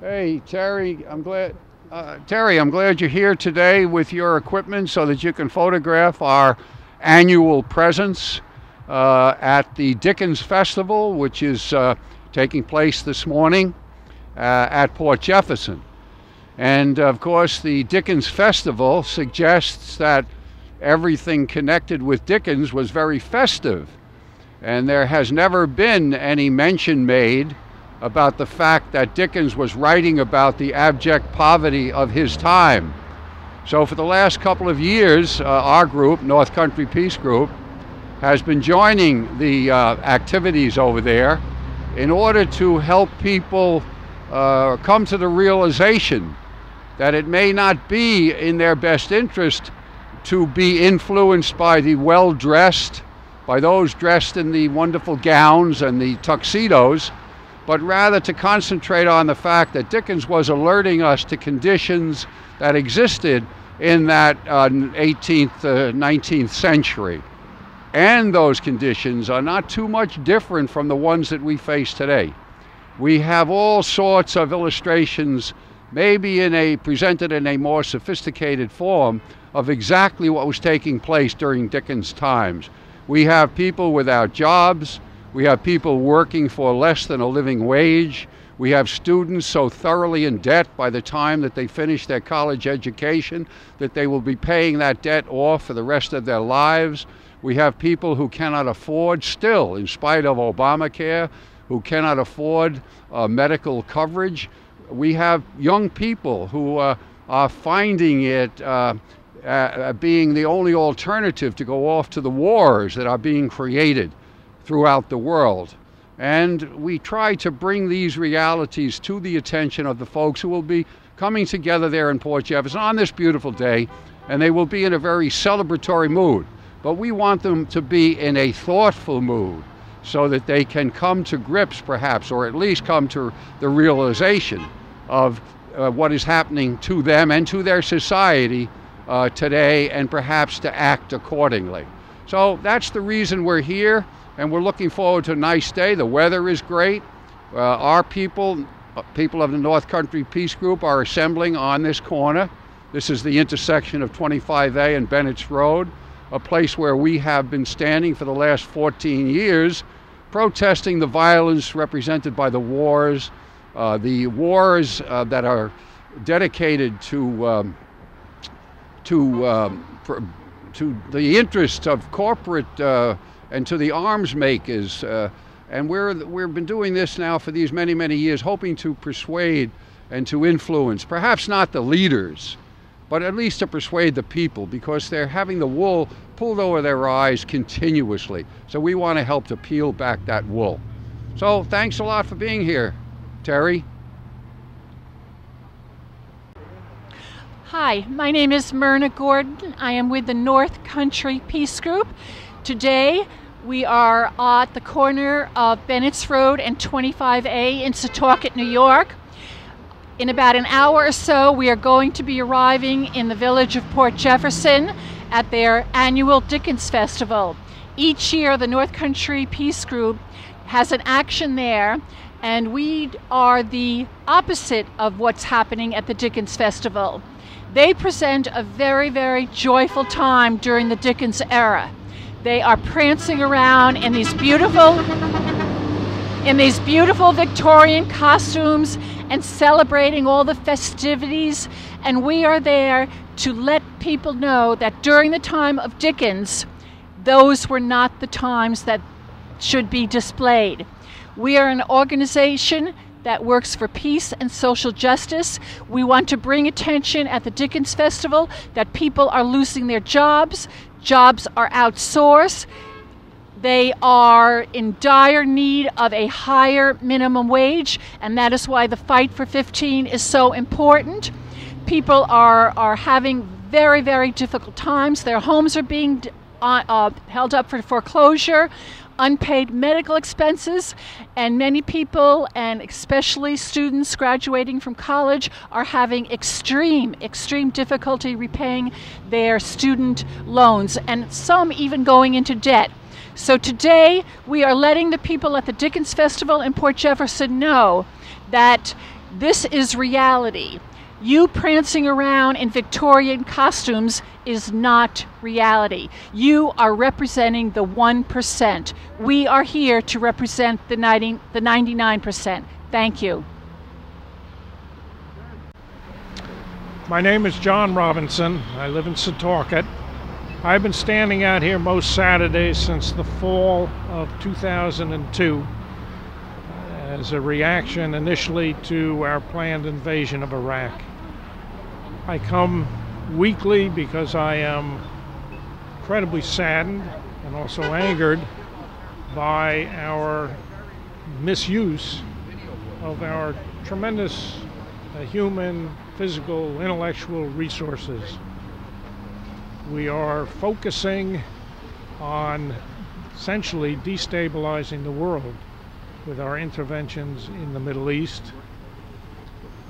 Hey, Terry, I'm glad you're here today with your equipment so that you can photograph our annual presence at the Dickens Festival, which is taking place this morning at Port Jefferson. And of course, the Dickens Festival suggests that everything connected with Dickens was very festive. And there has never been any mention made about the fact that Dickens was writing about the abject poverty of his time. So for the last couple of years, our group, North Country Peace Group, has been joining the activities over there in order to help people come to the realization that it may not be in their best interest to be influenced by the well-dressed, by those dressed in the wonderful gowns and the tuxedos, but rather to concentrate on the fact that Dickens was alerting us to conditions that existed in that 18th, 19th century. And those conditions are not too much different from the ones that we face today. We have all sorts of illustrations, maybe presented in a more sophisticated form, of exactly what was taking place during Dickens' times. We have people without jobs. We have people working for less than a living wage. We have students so thoroughly in debt by the time that they finish their college education that they will be paying that debt off for the rest of their lives. We have people who cannot afford, still, in spite of Obamacare, who cannot afford medical coverage. We have young people who are finding it being the only alternative to go off to the wars that are being created throughout the world. And we try to bring these realities to the attention of the folks who will be coming together there in Port Jefferson on this beautiful day, and they will be in a very celebratory mood. But we want them to be in a thoughtful mood so that they can come to grips, perhaps, or at least come to the realization of what is happening to them and to their society today, and perhaps to act accordingly. So that's the reason we're here. And we're looking forward to a nice day. The weather is great. Our people of the North Country Peace Group, are assembling on this corner. This is the intersection of 25A and Bennett's Road, a place where we have been standing for the last 14 years, protesting the violence represented by the wars that are dedicated to the interests of corporate and to the arms makers, and we've been doing this now for these many, many years, hoping to persuade and to influence, perhaps not the leaders, but at least to persuade the people, because they're having the wool pulled over their eyes continuously. So we want to help to peel back that wool. So thanks a lot for being here, Terry. Hi, my name is Myrna Gordon. I am with the North Country Peace Group. Today, we are at the corner of Bennett's Road and 25A in Setauket, New York. In about an hour or so, we are going to be arriving in the village of Port Jefferson at their annual Dickens Festival. Each year, the North Country Peace Group has an action there, and we are the opposite of what's happening at the Dickens Festival. They present a very, very joyful time during the Dickens era. They are prancing around in these beautiful Victorian costumes and celebrating all the festivities. And we are there to let people know that during the time of Dickens, those were not the times that should be displayed. We are an organization that works for peace and social justice. We want to bring attention at the Dickens Festival that people are losing their jobs. Jobs are outsourced. They are in dire need of a higher minimum wage, and that is why the fight for 15 is so important. People are having very, very difficult times. Their homes are being held up for foreclosure, unpaid medical expenses, and many people, and especially students graduating from college, are having extreme difficulty repaying their student loans, and some even going into debt. So today we are letting the people at the Dickens Festival in Port Jefferson know that This is reality. You prancing around in Victorian costumes is not reality. You are representing the 1%. We are here to represent the 99%. Thank you. My name is John Robinson. I live in Setauket. I've been standing out here most Saturdays since the fall of 2002 as a reaction initially to our planned invasion of Iraq. I come weekly because I am incredibly saddened and also angered by our misuse of our tremendous human, physical, intellectual resources. We are focusing on essentially destabilizing the world with our interventions in the Middle East,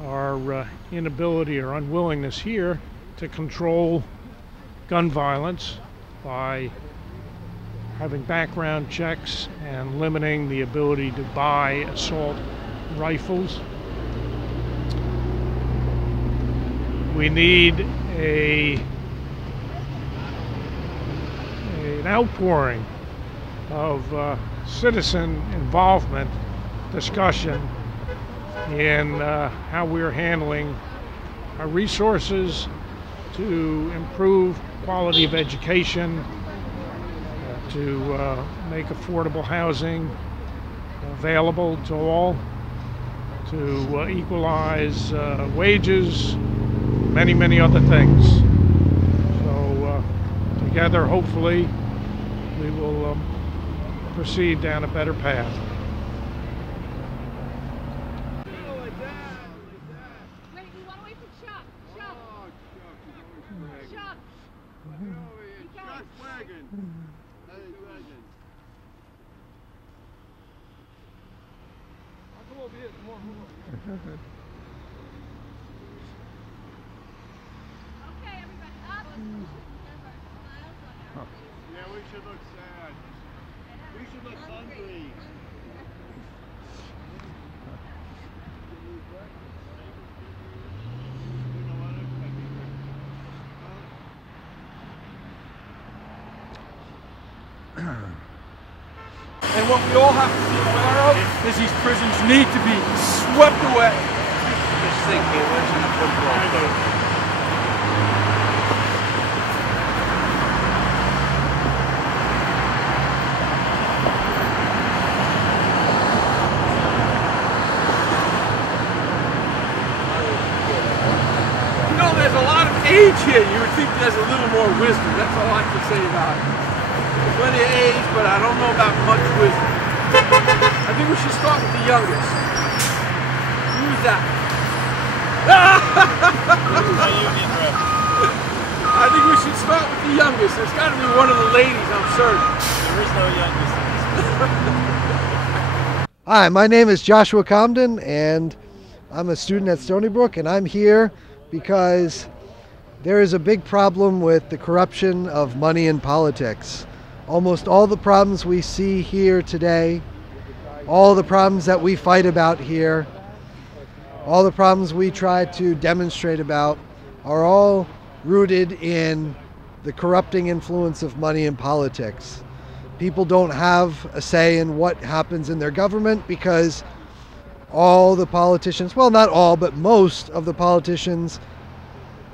our inability or unwillingness here to control gun violence by having background checks and limiting the ability to buy assault rifles. We need an outpouring of citizen involvement, discussion in how we're handling our resources to improve quality of education, to make affordable housing available to all, to equalize wages, many, many other things. So together, hopefully, we will proceed down a better path. Wait, we want to wait for Chuck. Chuck. Chuck. Chuck Wagon. Hey, Wagon. I'll come over here. Come on. Okay, everybody, up. Yeah, we should look sad. We should look hungry. And what we all have to be aware of is these prisons need to be swept away. Just think, he lives in a football. You know, there's a lot of age here. You would think there's a little more wisdom. That's all I can say about it. There's plenty of age, but I don't know about much wisdom. I think we should start with the youngest. Who's that? I think we should start with the youngest. There's got to be one of the ladies, I'm certain. There is no youngest. Hi, my name is Joshua Comden, and I'm a student at Stony Brook, and I'm here because there is a big problem with the corruption of money in politics. Almost all the problems we see here today, all the problems that we fight about here, all the problems we try to demonstrate about are all rooted in the corrupting influence of money in politics. People don't have a say in what happens in their government because all the politicians, well, not all, but most of the politicians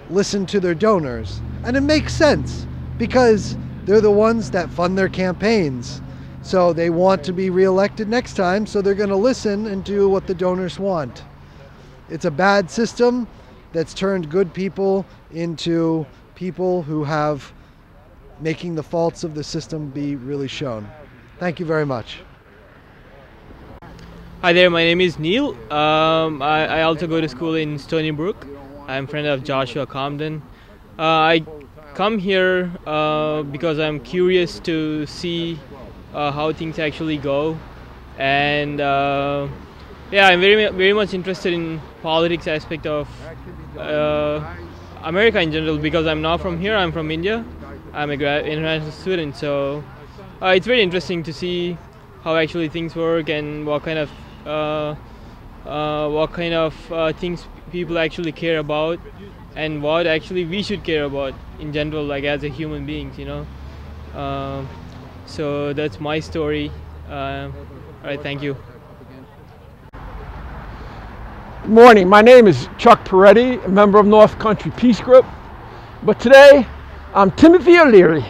listen to their donors. And it makes sense because they're the ones that fund their campaigns. So they want to be reelected next time, so they're going to listen and do what the donors want. It's a bad system that's turned good people into people who have making the faults of the system be really shown. Thank you very much. Hi there, my name is Neil. I also go to school in Stony Brook. I'm a friend of Joshua Comden. I come here because I'm curious to see how things actually go, and yeah, I'm very much interested in politics aspect of America in general because I'm not from here. I'm from India. I'm a international student, so it's very interesting to see how actually things work and what kind of what kind of things people actually care about, and what actually we should care about in general, like as a human beings, you know. So that's my story. All right, thank you. Good morning. My name is Chuck Peretti, a member of North Country Peace Group. But today, I'm Timothy O'Leary,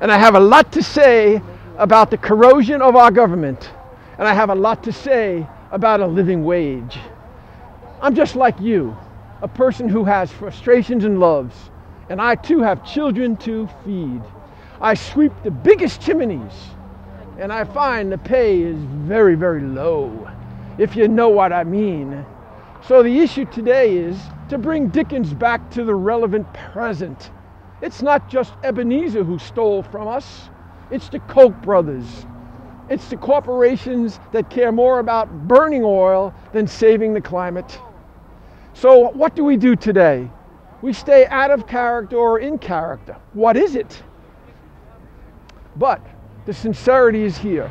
and I have a lot to say about the corrosion of our government, and I have a lot to say about a living wage. I'm just like you, a person who has frustrations and loves, and I too have children to feed. I sweep the biggest chimneys, and I find the pay is very, very low, if you know what I mean. So the issue today is to bring Dickens back to the relevant present. It's not just Ebenezer who stole from us, it's the Koch brothers. It's the corporations that care more about burning oil than saving the climate. So what do we do today? We stay out of character or in character. What is it? But the sincerity is here.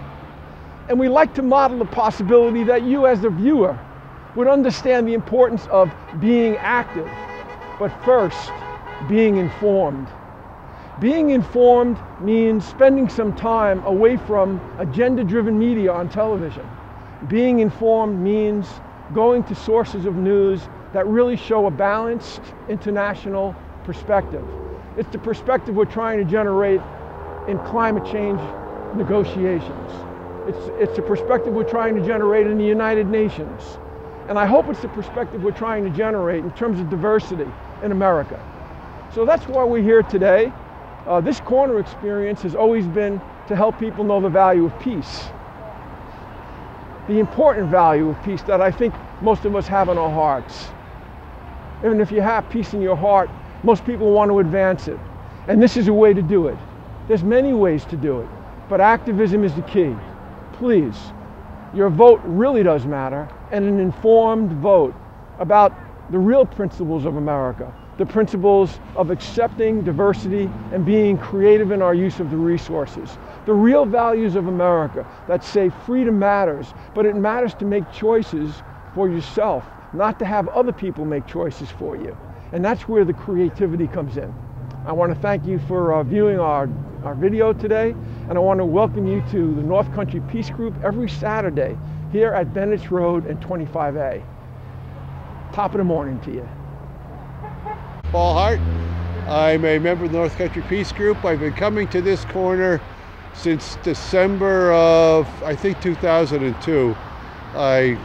And we like to model the possibility that you as the viewer would understand the importance of being active, but first, being informed. Being informed means spending some time away from agenda-driven media on television. Being informed means going to sources of news that really show a balanced international perspective. It's the perspective we're trying to generate in climate change negotiations. It's the perspective we're trying to generate in the United Nations. And I hope it's the perspective we're trying to generate in terms of diversity in America. So that's why we're here today. This corner experience has always been to help people know the value of peace. The important value of peace that I think most of us have in our hearts. Even if you have peace in your heart, most people want to advance it. And this is a way to do it. There's many ways to do it, but activism is the key. Please, your vote really does matter, and an informed vote about the real principles of America, the principles of accepting diversity and being creative in our use of the resources, the real values of America that say freedom matters, but it matters to make choices for yourself, not to have other people make choices for you. And that's where the creativity comes in. I want to thank you for viewing our video today, and I want to welcome you to the North Country Peace Group every Saturday here at Bennett's Road and 25A. Top of the morning to you. Paul Hart. I'm a member of the North Country Peace Group. I've been coming to this corner since December of, I think, 2002. I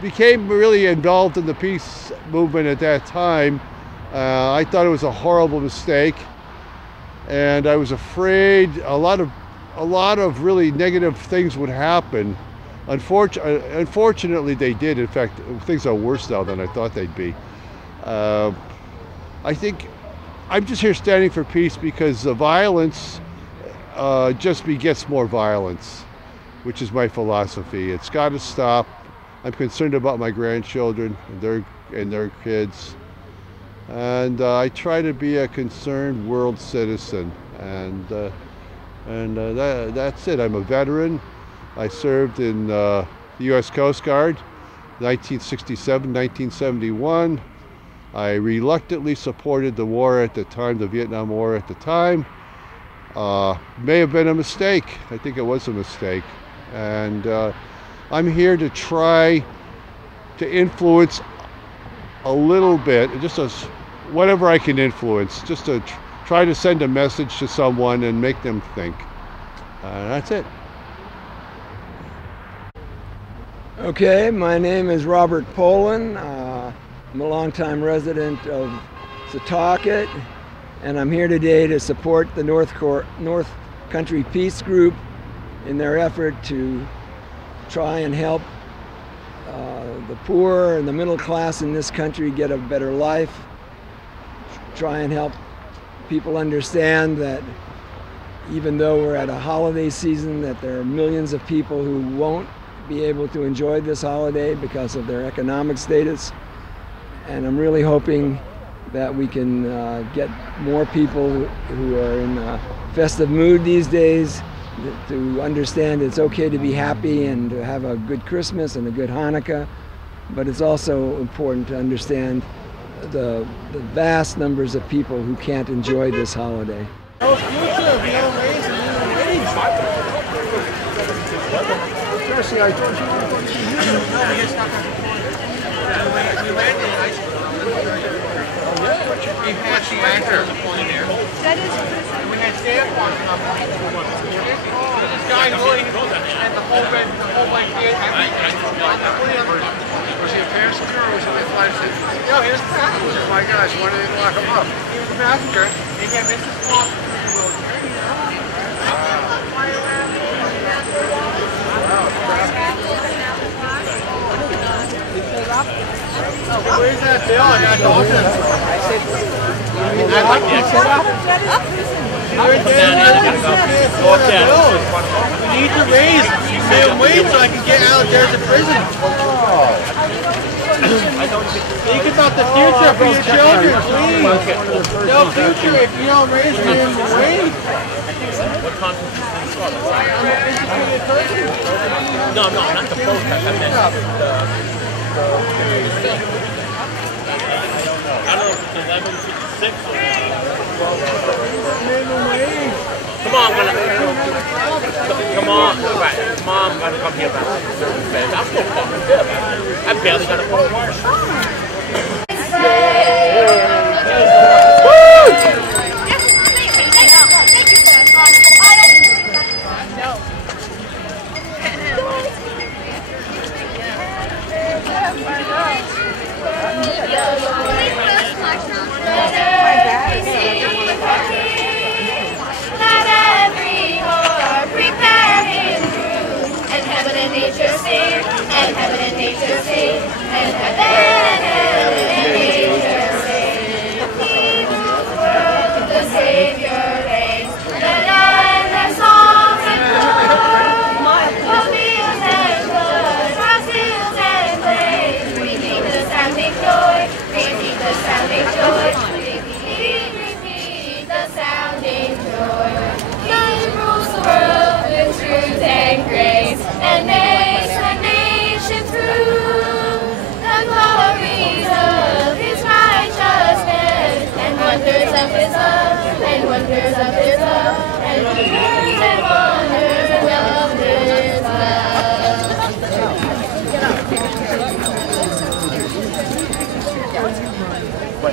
became really involved in the peace movement at that time. I thought it was a horrible mistake, and I was afraid a lot of really negative things would happen. Unfortunately, they did. In fact, things are worse now than I thought they'd be. I think I'm just here standing for peace because the violence just begets more violence, which is my philosophy. It's got to stop. I'm concerned about my grandchildren and their kids, and I try to be a concerned world citizen. And that's it. I'm a veteran. I served in the U.S. Coast Guard, 1967, 1971. I reluctantly supported the war at the time, the Vietnam War at the time. May have been a mistake. I think it was a mistake. And I'm here to try to influence a little bit, just whatever I can influence, just to try to send a message to someone and make them think. That's it. Okay, my name is Robert Poland. I'm a longtime resident of Setauket, and I'm here today to support the North Country Peace Group in their effort to try and help the poor and the middle class in this country get a better life. Try and help people understand that even though we're at a holiday season, that there are millions of people who won't be able to enjoy this holiday because of their economic status. And I'm really hoping that we can get more people who are in a festive mood these days to understand it's okay to be happy and to have a good Christmas and a good Hanukkah, but it's also important to understand the vast numbers of people who can't enjoy this holiday. No future if you don't raise the minimum wage. Jesse, I thought you were going to be here. No, we get stuck on the corner. We landed in ice cream. We passed the anchor on the point there. That is. And we had staff on this guy really had the whole white kid. Was he a passenger or was he a flight attendant? No, he was a passenger. Oh my gosh, why did they lock him up? He was a passenger. He got Mrs. Foster. Where's that bill? I got to talk to him. I'd like to set up. We need to raise minimum wage so I can get Alexander to prison. Think about the future for your children, please. No future if you don't raise minimum wage. What conference is this called? No, not the protest. I meant I don't know if it's 11:56 or Minimum wage. Come on, come on, right. Mom, I'm gonna come here about it. I'm still fucking good. I barely got a phone call.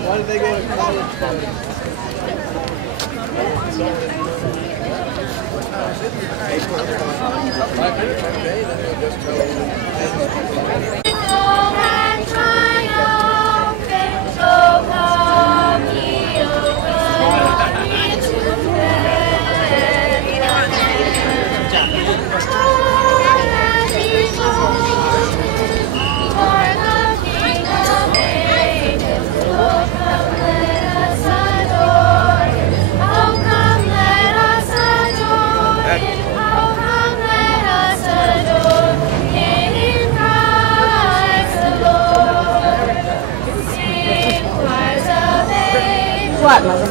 Why did they go to college? What, Mother?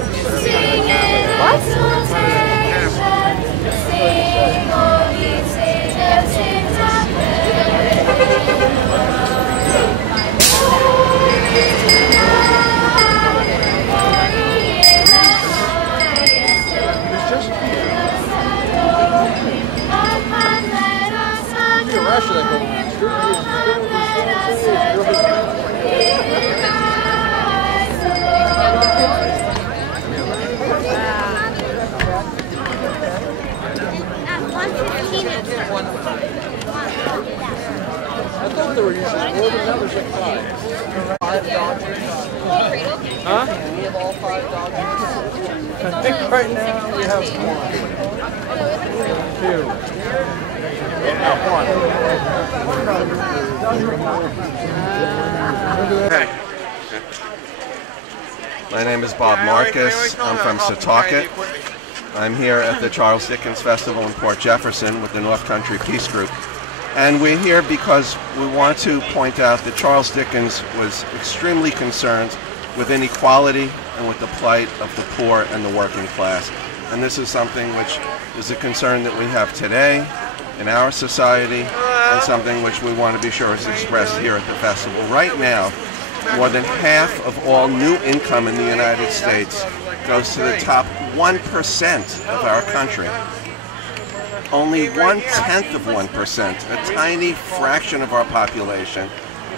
What? I thought there were usually more than others at 5. 5 dogs. Huh? We have all 5 dogs. I think right now we have 1. 2. Hey. My name is Bob Marcus. I'm from Setauket. I'm here at the Charles Dickens Festival in Port Jefferson with the North Country Peace Group. And we're here because we want to point out that Charles Dickens was extremely concerned with inequality and with the plight of the poor and the working class. And this is something which is a concern that we have today in our society, and something which we want to be sure is expressed here at the festival. Right now, more than half of all new income in the United States goes to the top 1% of our country. Only 1/10 of 1%, a tiny fraction of our population,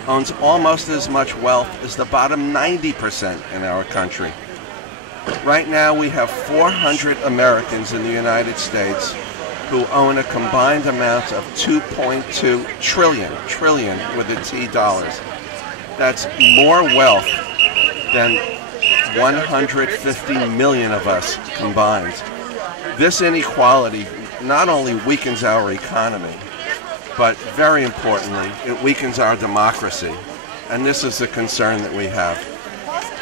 owns almost as much wealth as the bottom 90% in our country. Right now we have 400 Americans in the United States who own a combined amount of 2.2 trillion with a T dollars. That's more wealth than 150 million of us combined. This inequality not only weakens our economy, but very importantly, it weakens our democracy. And this is the concern that we have.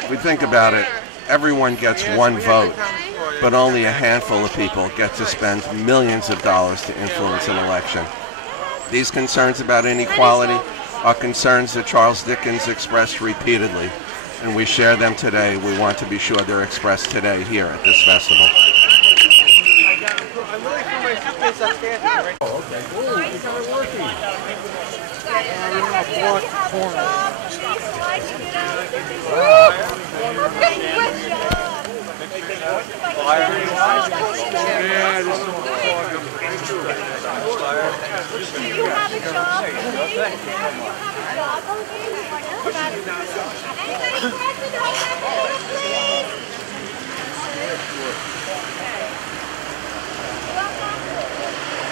If we think about it, everyone gets one vote, but only a handful of people get to spend millions of dollars to influence an election. These concerns about inequality are concerns that Charles Dickens expressed repeatedly, and we share them today. We want to be sure they're expressed today here at this festival.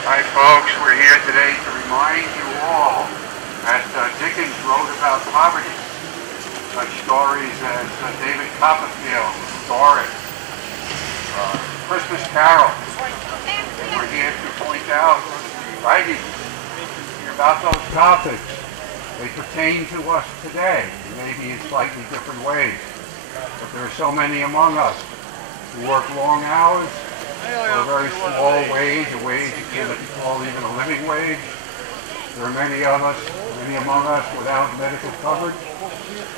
Hi folks, we're here today to remind you all that Dickens wrote about poverty. Such stories as David Copperfield, Doris, Christmas Carol. And we're here to point out the writing about those topics. They pertain to us today, maybe in slightly different ways. But there are so many among us who work long hours for a very small wage, a wage that can't be called even a living wage. There are many among us without medical coverage.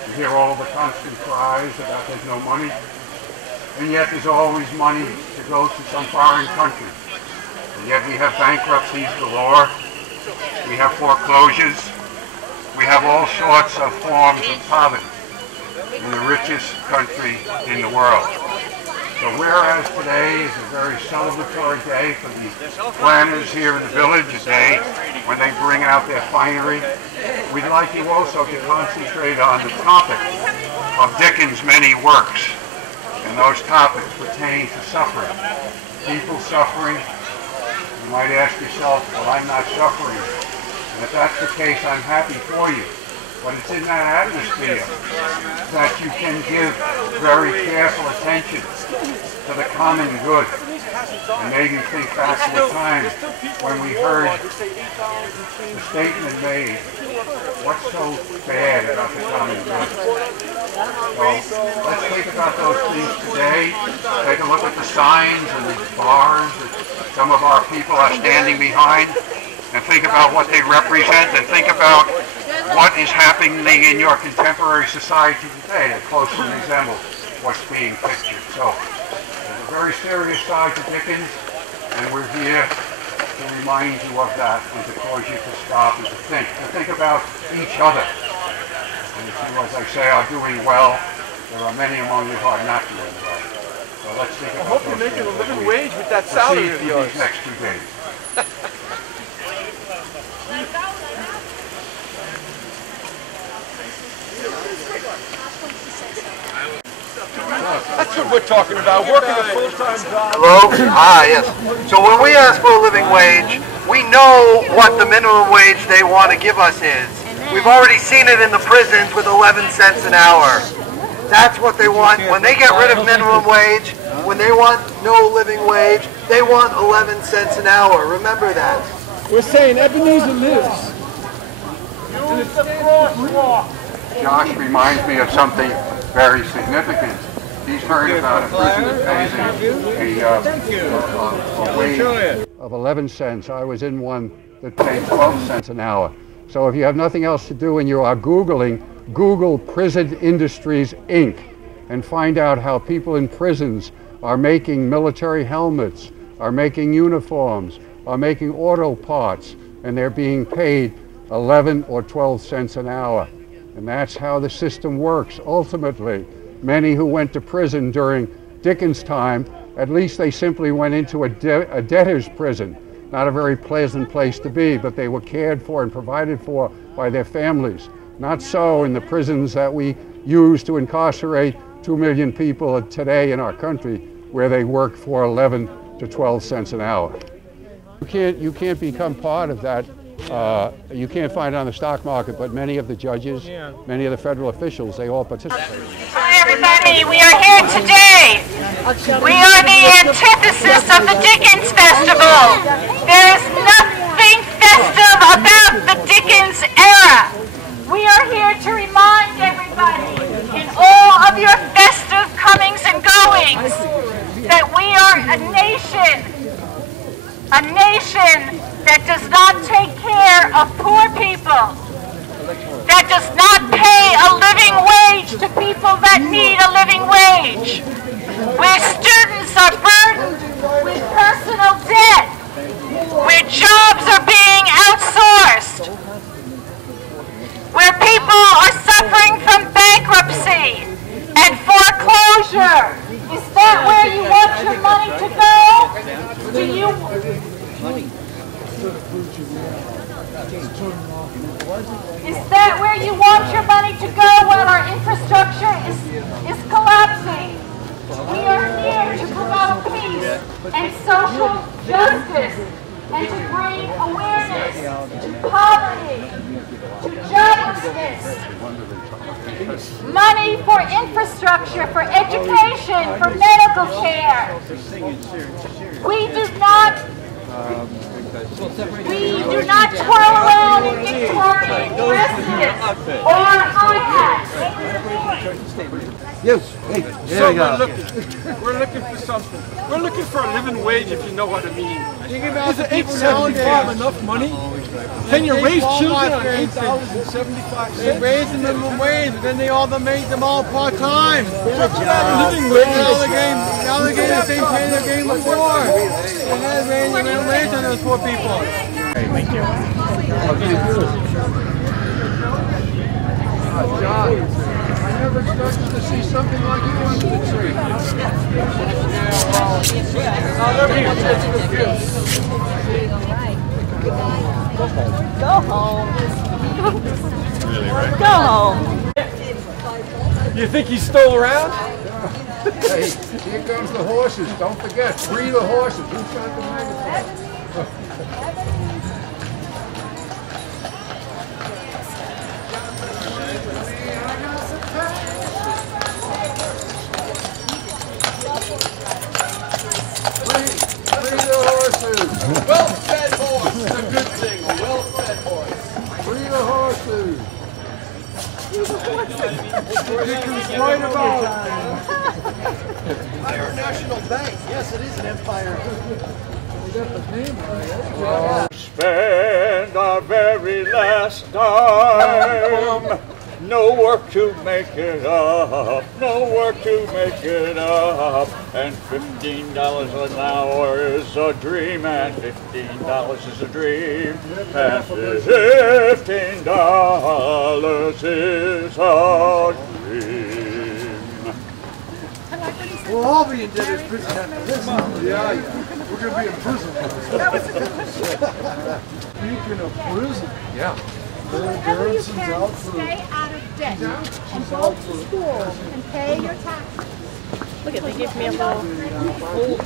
You hear all the constant cries about there's no money. And yet there's always money to go to some foreign country. And yet we have bankruptcies galore. We have foreclosures. We have all sorts of forms of poverty in the richest country in the world. So whereas today is a very celebratory day for the planners here in the village, a day when they bring out their finery, we'd like you also to concentrate on the topic of Dickens' many works. And those topics pertain to suffering. People suffering. You might ask yourself, well, I'm not suffering. And if that's the case, I'm happy for you. But it's in that atmosphere that you can give very careful attention to the common good. And maybe think back to the time when we heard the statement made, what's so bad about the common good? Well, let's think about those things today. Take a look at the signs and the bars that some of our people are standing behind, and think about what they represent, and think about what is happening in your contemporary society today that closely resembles what's being pictured. So, there's a very serious side to Dickens, and we're here to remind you of that and to cause you to stop and to think about each other. And if you, as I say, are doing well, there are many among you who are not doing well. So let's think about I hope you're making a living wage with that salary of yours. These next 2 days. That's what we're talking about, working a full-time job. Hello? Yes. So when we ask for a living wage, we know what the minimum wage they want to give us is. We've already seen it in the prisons with 11 cents an hour. That's what they want. When they get rid of minimum wage, when they want no living wage, they want 11 cents an hour. Remember that. We're saying Ebenezer lives. Josh reminds me of something very significant. He's heard about a prison that pays a wage Of 11 cents. I was in one that paid 12 cents an hour. So if you have nothing else to do and you are Googling, Google Prison Industries, Inc. and find out how people in prisons are making military helmets, are making uniforms, are making auto parts, and they're being paid 11 or 12 cents an hour. And that's how the system works ultimately. Many who went to prison during Dickens' time, at least they simply went into a debtor's prison. Not a very pleasant place to be, but they were cared for and provided for by their families. Not so in the prisons that we use to incarcerate 2 million people today in our country, where they work for 11 to 12 cents an hour. You can't become part of that. You can't find it on the stock market, but many of the judges, many of the federal officials, they all participate. Hi everybody, we are here today. We are the antithesis of the Dickens Festival. There is nothing festive about the Dickens era. We are here to remind everybody in all of your festive comings and goings that we are a nation that does not take care of poor people, that does not pay a living wage to people that need a living wage, where students are burdened with personal debt, where jobs are being outsourced, where people are suffering from bankruptcy and foreclosure. Is that where you want your money to go? Do you? Is that where you want your money to go while our infrastructure is collapsing? We are here to promote peace and social justice and to bring awareness to poverty, to joblessness. Money for infrastructure, for education, for medical care. We do not twirl around in Victorian dresses or high hats. Yes. Hey, there you go. We're looking for something. We're looking for a living wage, if you know what I mean. Is it $8.75 enough money? Can you raise children on $8.75? They raised the minimum wage, but then they all made them all part-time. Talk about a living wage. Now they're getting the same pay they're getting before. And they're raising the minimum wage on those poor people. Thank you. John, I never expected to see something like you under the tree. Go home. Really, right? Go home. You think he's still around? Hey, here comes the horses. Don't forget, free the horses. Who's got the microphone? Well-fed horse. It's a good thing. A well-fed horse. Free the horses. Dickens right about. Empire National Bank. Yes, it is an empire. We got the name right. Spend our very last dime. No work to make it up, no work to make it up. And $15 an hour is a dream, and $15 is a dream, and $15 is a dream. We'll all be in debtor's prison after this. Yeah, we're going to be in prison. Speaking of prison. Yeah. Whenever you can, stay out of debt and go to school and pay your taxes. Look at, they give me a little old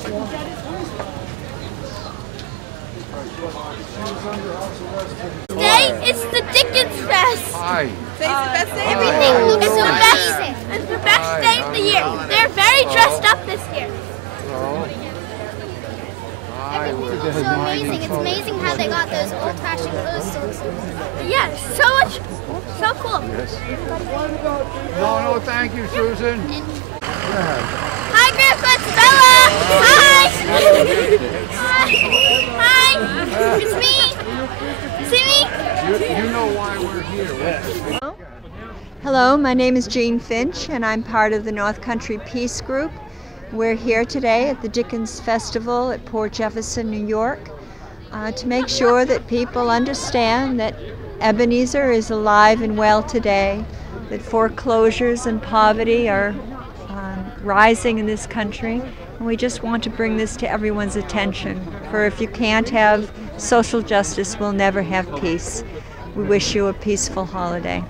Today is the Dickens Fest. Hi. Everything looks so best. It's the best day of the year. They're very dressed up this year. Everything looks so amazing. It's amazing how they got those old-fashioned clothes so Yes, so cool. Yes. No, thank you, Susan. Hi, Griffiths, Bella. Hi. Hi. It's me. See me? You know why we're here. Hello, my name is Jean Finch, and I'm part of the North Country Peace Group. We're here today at the Dickens Festival at Port Jefferson, New York, to make sure that people understand that Ebenezer is alive and well today, that foreclosures and poverty are rising in this country, and we just want to bring this to everyone's attention. For if you can't have social justice, we'll never have peace. We wish you a peaceful holiday.